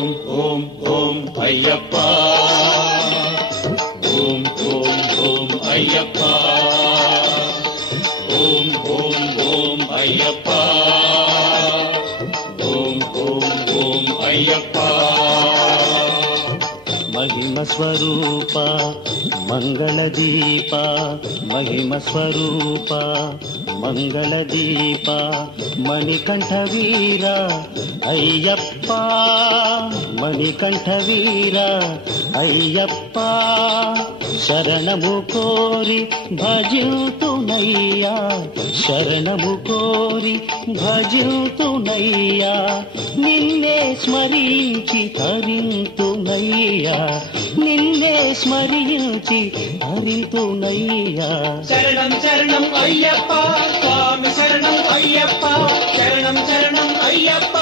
ఓం ఓం ఓం అయ్యప్ప ఓం ఓం ఓం అయ్యప్ప ఓం ఓం ఓం అయ్యప్ప ఓం ఓం ఓం అయ్యప్ప మహిమ స్వరూప మంగళదీప మహిమ స్వరూప మంగళదీప మణికంఠ వీర అయ్యప్ప మణికంఠ వీర అయ్యప్ప శరణము కోరి భజితునయ్యా శరణము కోరి భజితునయ్యా నిన్నే స్మరించి తరింతునయ్యా నిన్నే స్మరించి తరింతునయ్యా శరణం శరణం అయ్యప్ప స్వామి శరణం అయ్యప్ప శరణం శరణం అయ్యప్ప